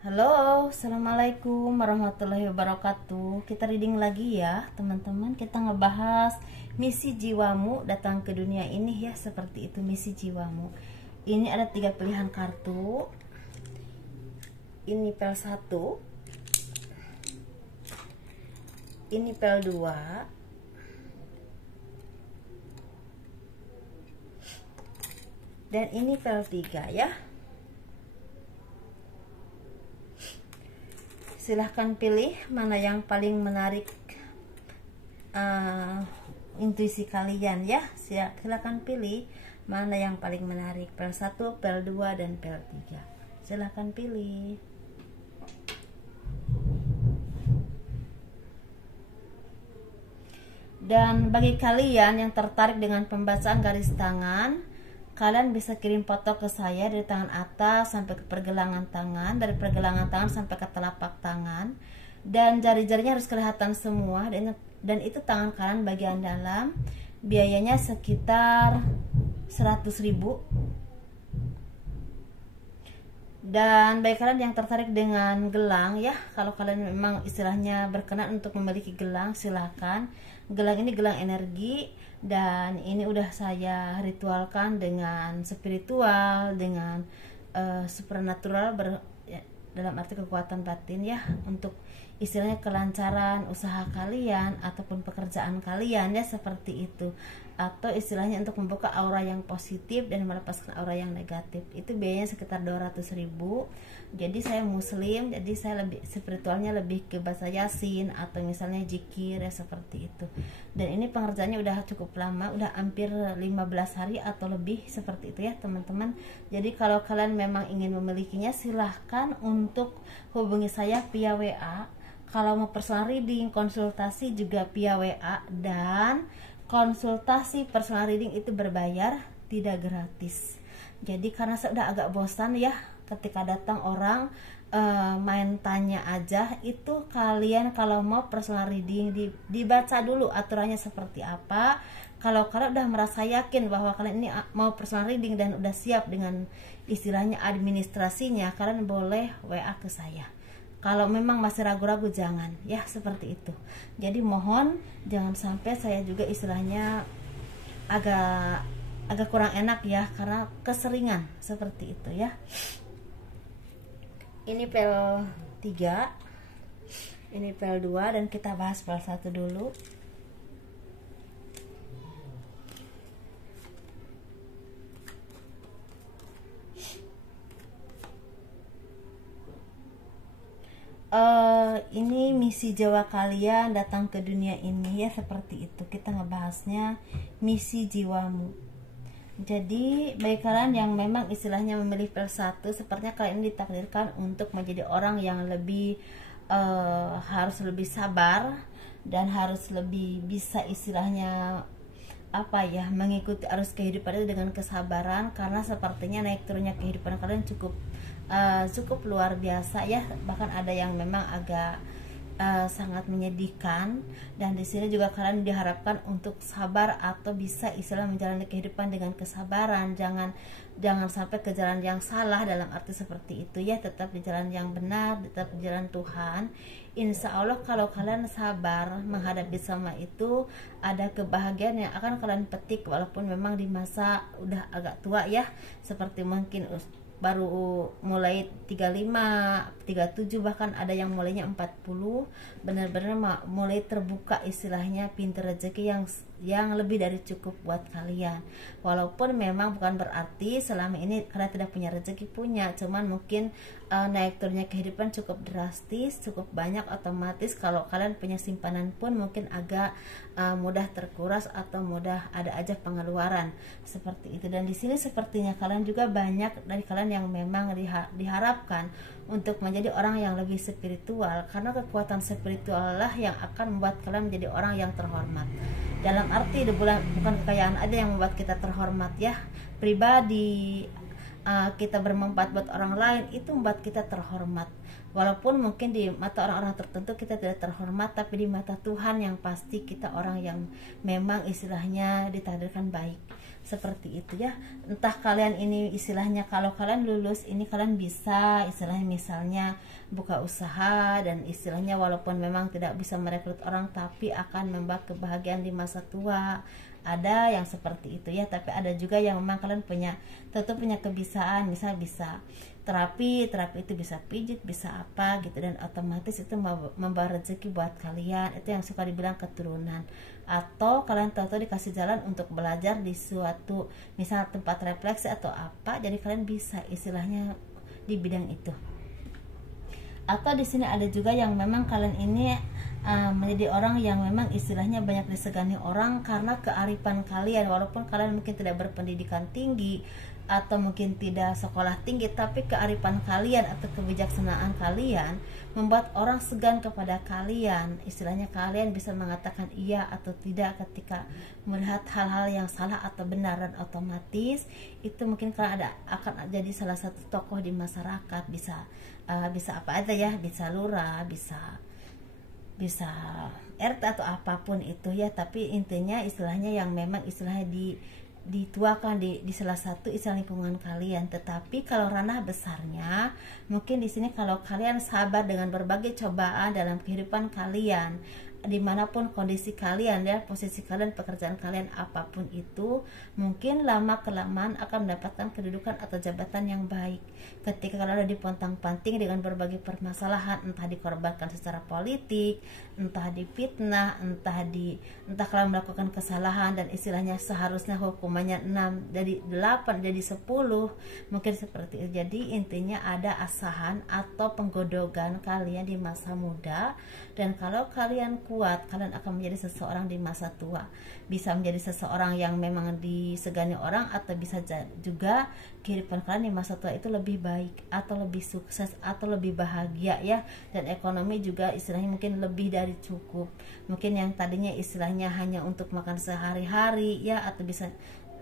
Halo, assalamualaikum warahmatullahi wabarakatuh. Kita reading lagi ya, teman-teman. Kita ngebahas misi jiwamu datang ke dunia ini ya, seperti itu misi jiwamu. Ini ada 3 pilihan kartu. Ini pel 1, ini pel 2, dan ini pel 3 ya. Silahkan pilih mana yang paling menarik intuisi kalian ya. Silahkan pilih mana yang paling menarik, pel 1, pel 2, dan pel 3. Silahkan pilih. Dan bagi kalian yang tertarik dengan pembacaan garis tangan, kalian bisa kirim foto ke saya dari tangan atas sampai ke pergelangan tangan, dari pergelangan tangan sampai ke telapak tangan, dan jari-jarinya harus kelihatan semua, dan itu tangan kanan bagian dalam. Biayanya sekitar 100.000. Dan bagi kalian yang tertarik dengan gelang ya, kalau kalian memang istilahnya berkenan untuk memiliki gelang, silahkan. Gelang ini gelang energi, dan ini udah saya ritualkan dengan spiritual, dengan supernatural, dalam arti kekuatan batin ya, untuk istilahnya kelancaran usaha kalian ataupun pekerjaan kalian ya, seperti itu. Atau istilahnya untuk membuka aura yang positif dan melepaskan aura yang negatif. Itu biayanya sekitar 200.000. Jadi saya muslim, jadi saya lebih spiritualnya lebih ke baca yasin atau misalnya zikir ya, seperti itu. Dan ini pengerjaannya udah cukup lama, udah hampir 15 hari atau lebih, seperti itu ya teman-teman. Jadi kalau kalian memang ingin memilikinya, silahkan untuk hubungi saya via WA. Kalau mau personal reading, konsultasi juga via WA, dan konsultasi personal reading itu berbayar, tidak gratis. Jadi karena saya udah agak bosan ya ketika datang orang main tanya aja, itu kalian kalau mau personal reading dibaca dulu aturannya seperti apa. Kalau kalian udah merasa yakin bahwa kalian ini mau personal reading dan udah siap dengan istilahnya administrasinya, kalian boleh WA ke saya. Kalau memang masih ragu-ragu, jangan ya, seperti itu. Jadi mohon jangan sampai saya juga istilahnya agak kurang enak ya, karena keseringan seperti itu ya. Ini pel 3, ini pel 2, dan kita bahas pel 1 dulu. Ini misi jiwa kalian datang ke dunia ini ya, seperti itu. Kita ngebahasnya misi jiwamu. Jadi bagi kalian yang memang istilahnya memilih pel 1, sepertinya kalian ini ditakdirkan untuk menjadi orang yang lebih harus lebih sabar, dan harus lebih bisa istilahnya mengikuti arus kehidupan itu dengan kesabaran, karena sepertinya naik turunnya kehidupan kalian cukup luar biasa ya. Bahkan ada yang memang agak sangat menyedihkan, dan di sini juga kalian diharapkan untuk sabar atau bisa istilah menjalani kehidupan dengan kesabaran. Jangan sampai ke jalan yang salah, dalam arti seperti itu ya. Tetap di jalan yang benar, tetap di jalan Tuhan. Insya Allah kalau kalian sabar menghadapi sama itu, ada kebahagiaan yang akan kalian petik, walaupun memang di masa udah agak tua ya, seperti mungkin baru mulai 35, 37, bahkan ada yang mulainya 40. Benar-benar mulai terbuka istilahnya pintu rezeki yang lebih dari cukup buat kalian. Walaupun memang bukan berarti selama ini kalian tidak punya rezeki, punya, cuman mungkin naik turunnya kehidupan cukup drastis, cukup banyak. Otomatis kalau kalian punya simpanan pun mungkin agak mudah terkuras atau mudah ada aja pengeluaran, seperti itu. Dan di sini sepertinya kalian juga banyak dari kalian yang memang diharapkan untuk menjadi orang yang lebih spiritual, karena kekuatan spiritual lah yang akan membuat kalian menjadi orang yang terhormat. Dalam arti bukan kekayaan ada yang membuat kita terhormat ya, pribadi kita bermanfaat buat orang lain, itu membuat kita terhormat. Walaupun mungkin di mata orang-orang tertentu kita tidak terhormat, tapi di mata Tuhan yang pasti kita orang yang memang istilahnya ditakdirkan baik. Seperti itu ya. Entah kalian ini istilahnya kalau kalian lulus ini kalian bisa istilahnya misalnya buka usaha, dan istilahnya walaupun memang tidak bisa merekrut orang tapi akan membawa kebahagiaan di masa tua. Ada yang seperti itu ya, tapi ada juga yang memang kalian tentu punya kebiasaan, misal bisa terapi itu bisa pijit, bisa apa gitu, dan otomatis itu membawa rezeki buat kalian. Itu yang suka dibilang keturunan. Atau kalian tahu-tahu dikasih jalan untuk belajar di suatu misal tempat refleksi atau apa, jadi kalian bisa istilahnya di bidang itu. Atau di sini ada juga yang memang kalian ini menjadi orang yang memang istilahnya banyak disegani orang karena kearifan kalian, walaupun kalian mungkin tidak berpendidikan tinggi atau mungkin tidak sekolah tinggi, tapi kearifan kalian atau kebijaksanaan kalian membuat orang segan kepada kalian. Istilahnya kalian bisa mengatakan iya atau tidak ketika melihat hal-hal yang salah atau benar, dan otomatis itu mungkin kalian akan jadi salah satu tokoh di masyarakat. Bisa apa aja ya, bisa lurah, bisa RT atau apapun itu ya, tapi intinya istilahnya yang memang istilahnya dituakan di salah satu istilah lingkungan kalian. Tetapi kalau ranah besarnya mungkin di sini kalau kalian sabar dengan berbagai cobaan dalam kehidupan kalian, dimanapun kondisi kalian ya, posisi kalian, pekerjaan kalian apapun itu, mungkin lama kelamaan akan mendapatkan kedudukan atau jabatan yang baik. Ketika kalian ada dipontang-panting dengan berbagai permasalahan, entah dikorbankan secara politik, entah difitnah, entah kalian melakukan kesalahan dan istilahnya seharusnya hukumannya 6 dari 8 jadi 10, mungkin seperti itu. Jadi intinya ada asahan atau penggodogan kalian di masa muda, dan kalau kalian kuat, kalian akan menjadi seseorang di masa tua. Bisa menjadi seseorang yang memang disegani orang, atau bisa juga kehidupan kalian di masa tua itu lebih baik atau lebih sukses atau lebih bahagia ya, dan ekonomi juga istilahnya mungkin lebih dari cukup. Mungkin yang tadinya istilahnya hanya untuk makan sehari-hari ya,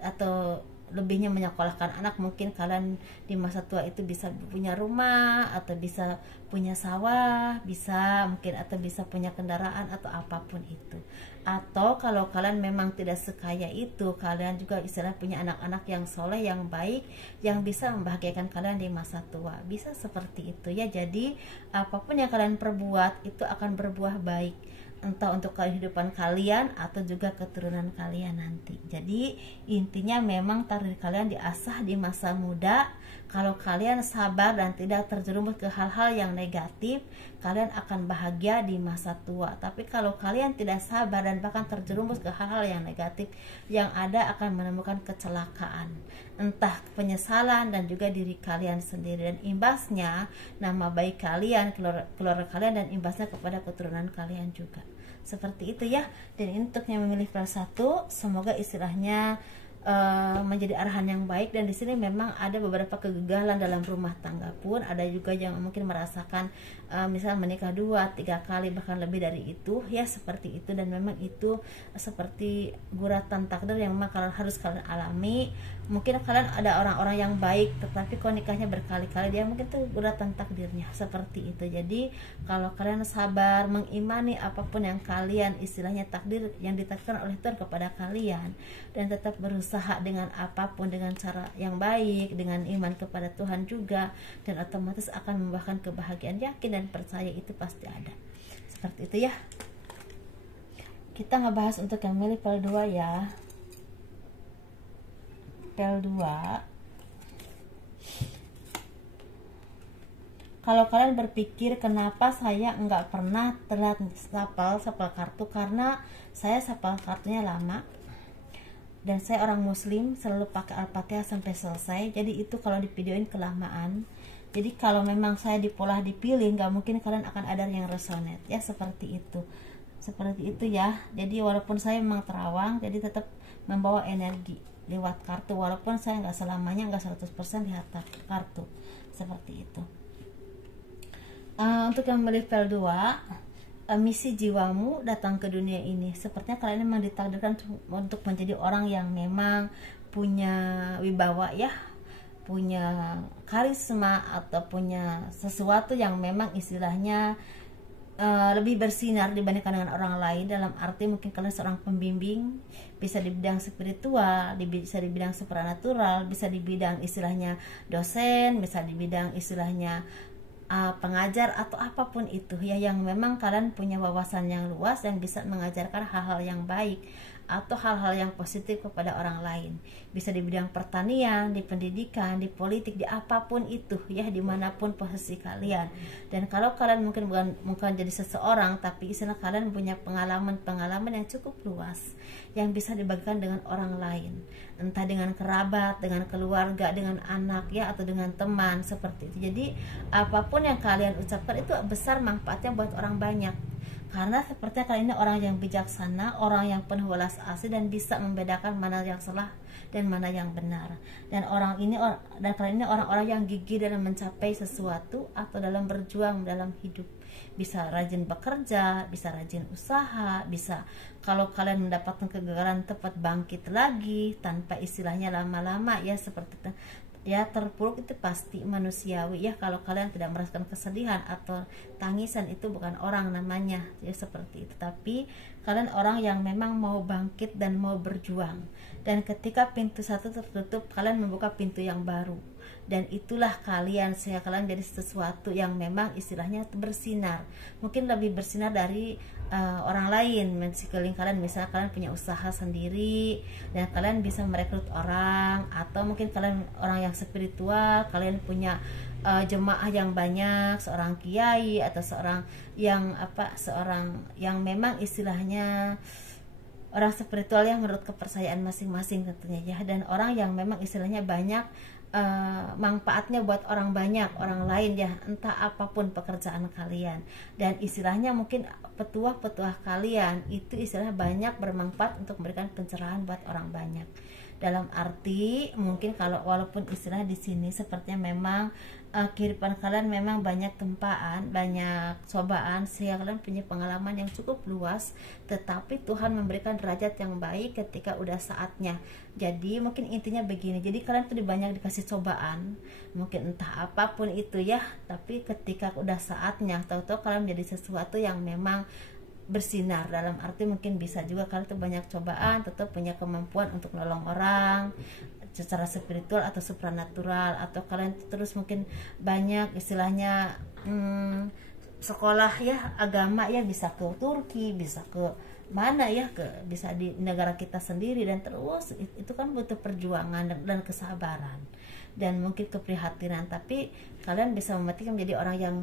atau lebihnya menyekolahkan anak, mungkin kalian di masa tua itu bisa punya rumah atau bisa punya sawah, bisa mungkin atau bisa punya kendaraan atau apapun itu. Atau kalau kalian memang tidak sekaya itu, kalian juga istilah punya anak-anak yang soleh, yang baik, yang bisa membahagiakan kalian di masa tua. Bisa seperti itu ya. Jadi apapun yang kalian perbuat itu akan berbuah baik, entah untuk kehidupan kalian atau juga keturunan kalian nanti. Jadi intinya memang takdir kalian diasah di masa muda. Kalau kalian sabar dan tidak terjerumus ke hal-hal yang negatif, kalian akan bahagia di masa tua. Tapi kalau kalian tidak sabar dan bahkan terjerumus ke hal-hal yang negatif, yang ada akan menemukan kecelakaan, entah penyesalan dan juga diri kalian sendiri, dan imbasnya nama baik kalian, keluarga kalian, dan imbasnya kepada keturunan kalian juga. Seperti itu ya. Dan untuk yang memilih kelas 1, semoga istilahnya menjadi arahan yang baik. Dan di sini memang ada beberapa kegagalan dalam rumah tangga pun, ada juga yang mungkin merasakan misal menikah 2-3 kali bahkan lebih dari itu ya, seperti itu. Dan memang itu seperti guratan takdir yang memang harus kalian alami. Mungkin kalian ada orang-orang yang baik, tetapi kok nikahnya berkali-kali, dia mungkin tuh guratan takdirnya seperti itu. Jadi kalau kalian sabar mengimani apapun yang kalian istilahnya takdir yang ditakdirkan oleh Tuhan kepada kalian, dan tetap berusaha dengan apapun dengan cara yang baik, dengan iman kepada Tuhan juga, dan otomatis akan membawakan kebahagiaan. Yakin dan percaya itu pasti ada. Seperti itu ya. Kita ngebahas untuk yang milih PEL 2 ya. PEL 2, kalau kalian berpikir kenapa saya enggak pernah terlihat sapal kartu, karena saya sapal kartunya lama dan saya orang muslim, selalu pakai Al-Fatihah sampai selesai. Jadi itu kalau di videoin kelamaan. Jadi kalau memang saya dipolah dipilih, nggak mungkin kalian akan ada yang resonate ya, seperti itu ya. Jadi walaupun saya memang terawang, jadi tetap membawa energi lewat kartu, walaupun saya nggak selamanya, nggak 100% lihat kartu, seperti itu. Untuk yang memilih PEL 2, misi jiwamu datang ke dunia ini, sepertinya kalian memang ditakdirkan untuk menjadi orang yang memang punya wibawa ya, punya karisma atau punya sesuatu yang memang istilahnya lebih bersinar dibandingkan dengan orang lain. Dalam arti mungkin kalian seorang pembimbing, bisa di bidang spiritual, bisa di bidang supranatural, bisa di bidang istilahnya dosen, bisa di bidang istilahnya pengajar atau apapun itu ya, yang memang kalian punya wawasan yang luas yang bisa mengajarkan hal-hal yang baik atau hal-hal yang positif kepada orang lain. Bisa di bidang pertanian, di pendidikan, di politik, di apapun itu ya, dimanapun posisi kalian. Dan kalau kalian mungkin bukan jadi seseorang, tapi istilah kalian punya pengalaman yang cukup luas yang bisa dibagikan dengan orang lain, entah dengan kerabat, dengan keluarga, dengan anak ya, atau dengan teman, seperti itu. Jadi apapun yang kalian ucapkan itu besar manfaatnya buat orang banyak, karena sepertinya kalian ini orang yang bijaksana, orang yang penuh welas asih dan bisa membedakan mana yang salah dan mana yang benar. Dan kalian ini orang-orang yang gigih dalam mencapai sesuatu atau dalam berjuang dalam hidup. Bisa rajin bekerja, bisa rajin usaha, bisa kalau kalian mendapatkan kegagalan tepat bangkit lagi tanpa istilahnya lama-lama ya, seperti itu ya. Terpuruk itu pasti manusiawi ya, kalau kalian tidak merasakan kesedihan atau tangisan itu bukan orang namanya ya, seperti itu. Tapi kalian orang yang memang mau bangkit dan mau berjuang, dan ketika pintu satu tertutup kalian membuka pintu yang baru, dan itulah kalian, sehingga kalian jadi sesuatu yang memang istilahnya bersinar, mungkin lebih bersinar dari orang lain sekeliling kalian. Misalnya kalian punya usaha sendiri dan kalian bisa merekrut orang, atau mungkin kalian orang yang spiritual, kalian punya jemaah yang banyak, seorang kiai atau seorang yang memang istilahnya orang spiritual yang menurut kepercayaan masing-masing tentunya ya, dan orang yang memang istilahnya banyak manfaatnya buat orang banyak, orang lain ya, entah apapun pekerjaan kalian. Dan istilahnya mungkin petuah-petuah kalian itu istilahnya banyak bermanfaat untuk memberikan pencerahan buat orang banyak. Dalam arti mungkin kalau walaupun istilahnya di sini sepertinya memang kehidupan kalian memang banyak tempaan, banyak cobaan, sehingga kalian punya pengalaman yang cukup luas, tetapi Tuhan memberikan derajat yang baik ketika udah saatnya. Jadi mungkin intinya begini, jadi kalian tuh banyak dikasih cobaan, mungkin entah apapun itu ya, tapi ketika udah saatnya, tahu-tahu kalian menjadi sesuatu yang memang bersinar. Dalam arti mungkin bisa juga kalian tuh banyak cobaan, tetap punya kemampuan untuk nolong orang secara spiritual atau supranatural, atau kalian terus mungkin banyak istilahnya sekolah ya, agama ya, bisa ke Turki, bisa ke mana ya, bisa di negara kita sendiri, dan terus itu kan butuh perjuangan dan kesabaran dan mungkin keprihatinan. Tapi kalian bisa memetik menjadi orang yang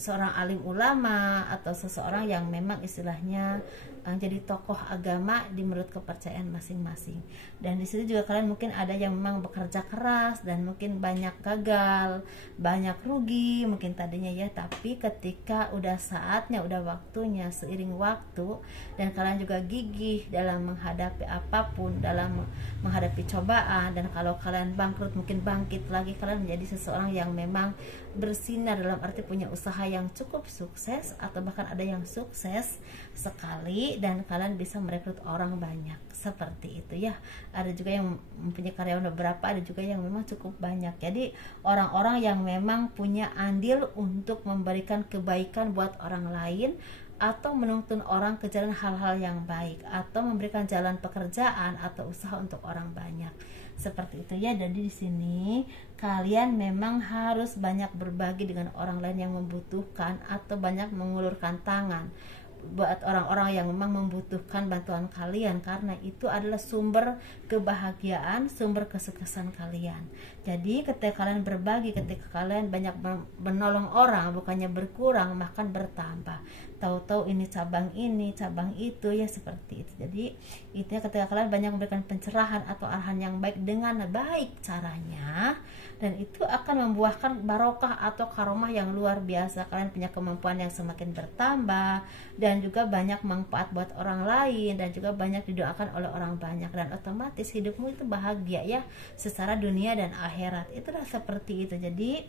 seorang alim ulama atau seseorang yang memang istilahnya jadi tokoh agama di menurut kepercayaan masing-masing. Dan di situ juga kalian mungkin ada yang memang bekerja keras dan mungkin banyak gagal, banyak rugi mungkin tadinya ya, tapi ketika udah saatnya, udah waktunya, seiring waktu, dan kalian juga gigih dalam menghadapi apapun, dalam menghadapi cobaan, dan kalau kalian bangkrut mungkin bangkit lagi, kalian menjadi seseorang yang memang bersinar, dalam arti punya usaha yang cukup sukses atau bahkan ada yang sukses sekali, dan kalian bisa merekrut orang banyak, seperti itu ya. Ada juga yang mempunyai karyawan beberapa, ada juga yang memang cukup banyak. Jadi orang-orang yang memang punya andil untuk memberikan kebaikan buat orang lain, atau menuntun orang ke jalan hal-hal yang baik, atau memberikan jalan pekerjaan atau usaha untuk orang banyak, seperti itu ya. Jadi di sini kalian memang harus banyak berbagi dengan orang lain yang membutuhkan, atau banyak mengulurkan tangan buat orang-orang yang memang membutuhkan bantuan kalian, karena itu adalah sumber kebahagiaan, sumber kesuksesan kalian. Jadi ketika kalian berbagi, ketika kalian banyak menolong orang, bukannya berkurang, bahkan bertambah. Tahu-tahu ini cabang itu ya, seperti itu. Jadi itu ya, ketika kalian banyak memberikan pencerahan atau arahan yang baik dengan baik caranya, dan itu akan membuahkan barokah atau karomah yang luar biasa. Kalian punya kemampuan yang semakin bertambah, dan juga banyak manfaat buat orang lain, dan juga banyak didoakan oleh orang banyak, dan otomatis hidupmu itu bahagia ya, secara dunia dan akhirat. Itulah seperti itu. Jadi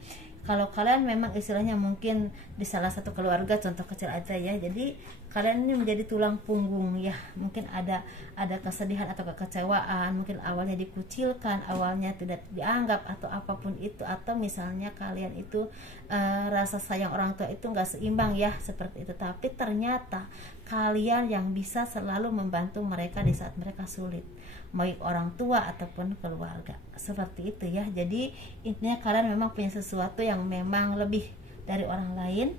Kalau kalian memang istilahnya mungkin di salah satu keluarga, contoh kecil aja ya, jadi kalian ini menjadi tulang punggung ya, mungkin ada kesedihan atau kekecewaan, mungkin awalnya dikucilkan, awalnya tidak dianggap atau apapun itu, atau misalnya kalian itu rasa sayang orang tua itu nggak seimbang ya, seperti itu. Tapi ternyata kalian yang bisa selalu membantu mereka di saat mereka sulit, baik orang tua ataupun keluarga, seperti itu ya. Jadi intinya kalian memang punya sesuatu yang memang lebih dari orang lain,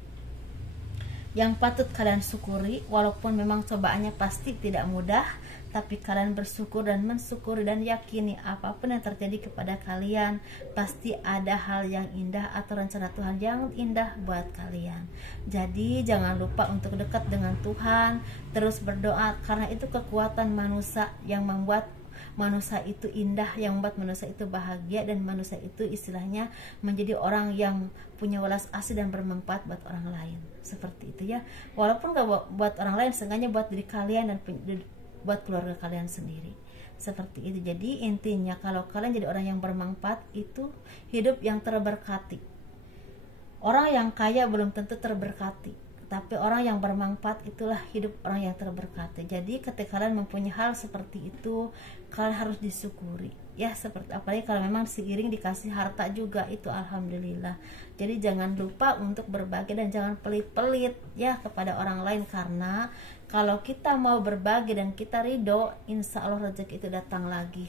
yang patut kalian syukuri. Walaupun memang cobaannya pasti tidak mudah, tapi kalian bersyukur dan mensyukuri dan yakini apapun yang terjadi kepada kalian pasti ada hal yang indah atau rencana Tuhan yang indah buat kalian. Jadi jangan lupa untuk dekat dengan Tuhan, terus berdoa, karena itu kekuatan manusia yang membuat manusia itu indah, yang membuat manusia itu bahagia, dan manusia itu istilahnya menjadi orang yang punya welas asih dan bermanfaat buat orang lain, seperti itu ya. Walaupun gak buat orang lain, seenggaknya buat diri kalian dan buat keluarga kalian sendiri, seperti itu. Jadi intinya kalau kalian jadi orang yang bermanfaat, itu hidup yang terberkati. Orang yang kaya belum tentu terberkati, tapi orang yang bermanfaat itulah hidup orang yang terberkati. Jadi ketika kalian mempunyai hal seperti itu, kalian harus disyukuri ya, seperti apalagi kalau memang seiring dikasih harta juga, itu alhamdulillah. Jadi jangan lupa untuk berbagi dan jangan pelit-pelit ya kepada orang lain, karena kalau kita mau berbagi dan kita ridho, insya Allah rezeki itu datang lagi,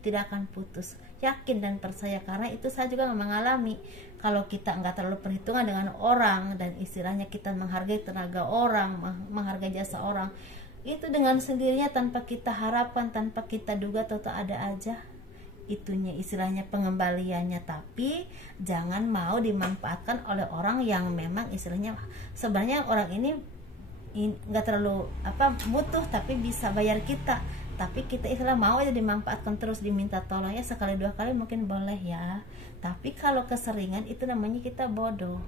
tidak akan putus. Yakin dan percaya, karena itu saya juga mengalami. Kalau kita nggak terlalu perhitungan dengan orang, dan istilahnya kita menghargai tenaga orang, menghargai jasa orang, itu dengan sendirinya tanpa kita harapkan, tanpa kita duga, atau ada aja itunya istilahnya pengembaliannya. Tapi jangan mau dimanfaatkan oleh orang yang memang istilahnya sebenarnya orang ini nggak terlalu butuh, tapi bisa bayar kita, tapi kita istilah mau aja dimanfaatkan terus, diminta tolong ya sekali dua kali mungkin boleh ya, tapi kalau keseringan itu namanya kita bodoh.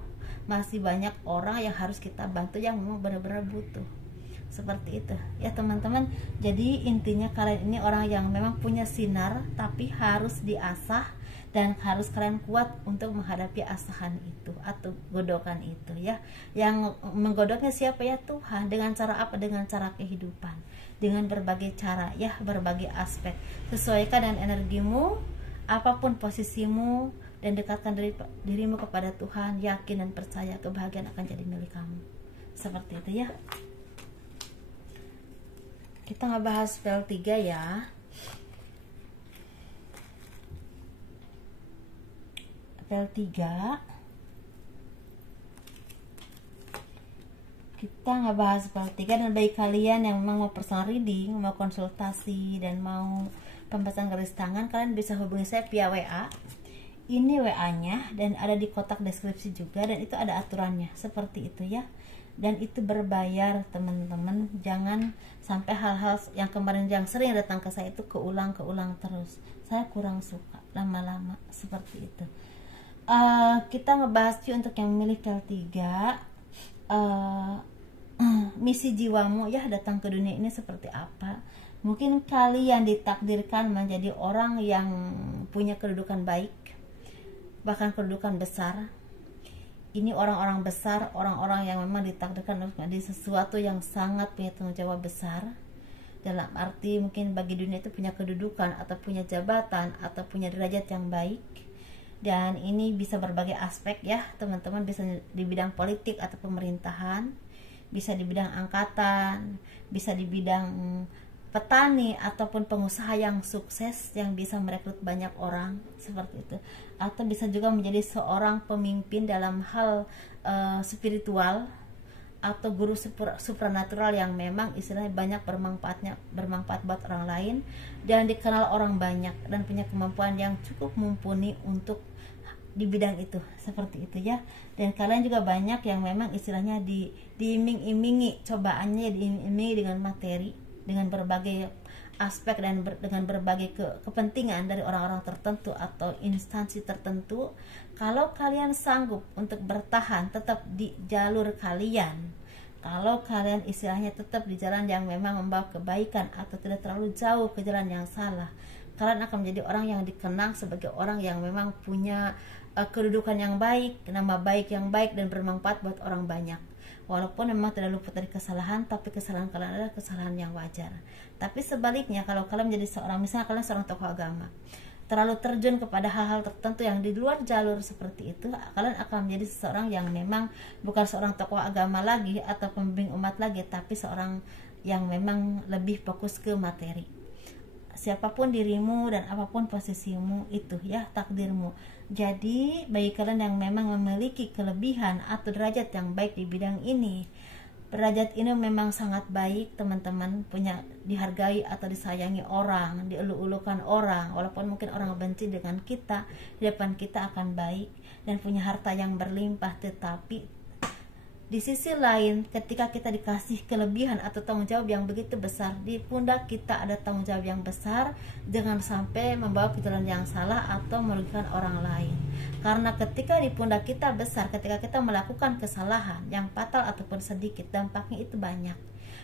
Masih banyak orang yang harus kita bantu yang memang benar-benar butuh, seperti itu ya teman-teman. Jadi intinya kalian ini orang yang memang punya sinar, tapi harus diasah dan harus kalian kuat untuk menghadapi asahan itu atau godokan itu ya. Yang menggodoknya siapa ya? Tuhan. Dengan cara apa? Dengan cara kehidupan, dengan berbagai cara ya, berbagai aspek. Sesuaikan dengan energimu, apapun posisimu, dan dekatkan dirimu kepada Tuhan. Yakin dan percaya kebahagiaan akan jadi milik kamu, seperti itu ya. Kita ngebahas spell 3 ya. Spell 3 kita ngebahas spell 3, dan bagi kalian yang memang mau personal reading, mau konsultasi, dan mau pembahasan garis tangan, kalian bisa hubungi saya via WA. Ini WA nya dan ada di kotak deskripsi juga, dan itu ada aturannya seperti itu ya. Dan itu berbayar teman-teman. Jangan sampai hal-hal yang kemarin yang sering datang ke saya itu keulang terus. Saya kurang suka lama-lama seperti itu. Kita ngebahas untuk yang memilih spell 3, misi jiwamu ya datang ke dunia ini seperti apa. Mungkin kalian ditakdirkan menjadi orang yang punya kedudukan baik, bahkan kedudukan besar. Ini orang-orang besar, orang-orang yang memang ditakdirkan untuk menjadi sesuatu yang sangat punya tanggung jawab besar. Dalam arti mungkin bagi dunia itu punya kedudukan atau punya jabatan atau punya derajat yang baik. Dan ini bisa berbagai aspek ya teman-teman, bisa di bidang politik atau pemerintahan, bisa di bidang angkatan, bisa di bidang petani ataupun pengusaha yang sukses yang bisa merekrut banyak orang, seperti itu. Atau bisa juga menjadi seorang pemimpin dalam hal spiritual atau guru supranatural yang memang istilahnya banyak bermanfaat buat orang lain dan dikenal orang banyak dan punya kemampuan yang cukup mumpuni untuk di bidang itu, seperti itu ya. Dan kalian juga banyak yang memang istilahnya diiming-imingi, cobaannya diiming-imingi dengan materi, dengan berbagai aspek dan dengan berbagai kepentingan dari orang-orang tertentu atau instansi tertentu. Kalau kalian sanggup untuk bertahan tetap di jalur kalian, kalau kalian istilahnya tetap di jalan yang memang membawa kebaikan atau tidak terlalu jauh ke jalan yang salah, kalian akan menjadi orang yang dikenang sebagai orang yang memang punya kedudukan yang baik, nama baik yang baik dan bermanfaat buat orang banyak. Walaupun memang tidak luput dari kesalahan, tapi kesalahan kalian adalah kesalahan yang wajar. Tapi sebaliknya, kalau kalian menjadi seorang, misalnya kalian seorang tokoh agama, terlalu terjun kepada hal-hal tertentu yang di luar jalur seperti itu, kalian akan menjadi seseorang yang memang bukan seorang tokoh agama lagi atau pembimbing umat lagi, tapi seorang yang memang lebih fokus ke materi. Siapapun dirimu dan apapun posisimu, itu ya takdirmu. Jadi bagi kalian yang memang memiliki kelebihan atau derajat yang baik di bidang ini, derajat ini memang sangat baik teman-teman, punya dihargai atau disayangi orang, dielu-elukan orang, walaupun mungkin orang benci dengan kita, di depan kita akan baik dan punya harta yang berlimpah. Tetapi di sisi lain, ketika kita dikasih kelebihan atau tanggung jawab yang begitu besar, di pundak kita ada tanggung jawab yang besar, jangan sampai membawa ke jalan yang salah atau merugikan orang lain. Karena ketika di pundak kita besar, ketika kita melakukan kesalahan yang fatal ataupun sedikit, dampaknya itu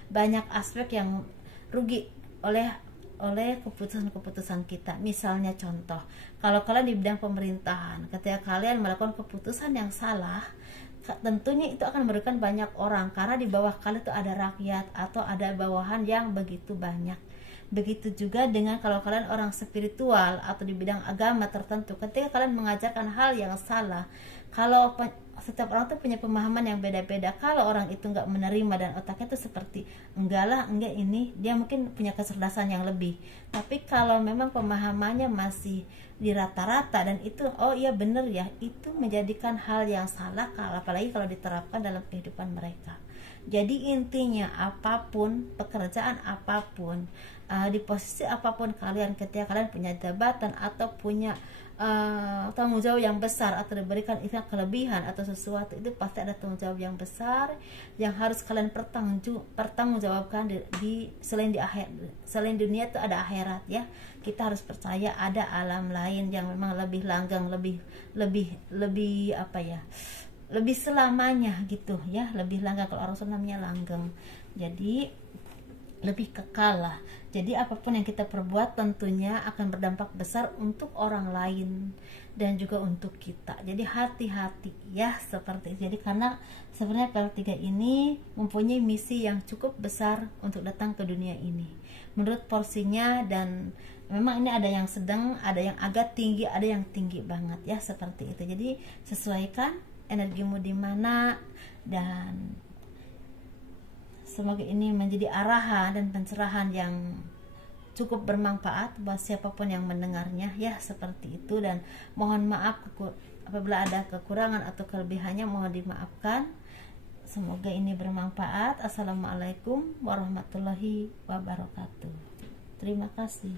banyak aspek yang rugi oleh keputusan-keputusan kita. Misalnya contoh, kalau kalian di bidang pemerintahan, ketika kalian melakukan keputusan yang salah, tentunya itu akan merugikan banyak orang, karena di bawah kalian itu ada rakyat atau ada bawahan yang begitu banyak. Begitu juga dengan kalau kalian orang spiritual atau di bidang agama tertentu, ketika kalian mengajarkan hal yang salah, kalau setiap orang tuh punya pemahaman yang beda-beda. Kalau orang itu nggak menerima dan otaknya tuh seperti enggak ini, dia mungkin punya kecerdasan yang lebih. Tapi kalau memang pemahamannya masih di rata-rata dan itu oh iya bener ya, itu menjadikan hal yang salah, apalagi kalau diterapkan dalam kehidupan mereka. Jadi intinya apapun pekerjaan apapun, di posisi apapun kalian, ketika kalian punya jabatan atau punya tanggung jawab yang besar atau diberikan istilah kelebihan atau sesuatu, itu pasti ada tanggung jawab yang besar yang harus kalian pertanggungjawabkan di selain dunia itu ada akhirat ya. Kita harus percaya ada alam lain yang memang lebih langgang, lebih apa ya, lebih selamanya gitu ya, lebih langgang. Kalau Rasul namanya langgeng, jadi lebih kekal lah. Jadi apapun yang kita perbuat tentunya akan berdampak besar untuk orang lain dan juga untuk kita. Jadi hati-hati ya seperti itu. Jadi karena sebenarnya PL3 ini mempunyai misi yang cukup besar untuk datang ke dunia ini menurut porsinya, dan memang ini ada yang sedang, ada yang agak tinggi, ada yang tinggi banget ya seperti itu. Jadi sesuaikan energimu di mana, dan semoga ini menjadi arahan dan pencerahan yang cukup bermanfaat buat siapapun yang mendengarnya ya seperti itu. Dan mohon maaf apabila ada kekurangan atau kelebihannya, mohon dimaafkan. Semoga ini bermanfaat. Assalamualaikum warahmatullahi wabarakatuh. Terima kasih.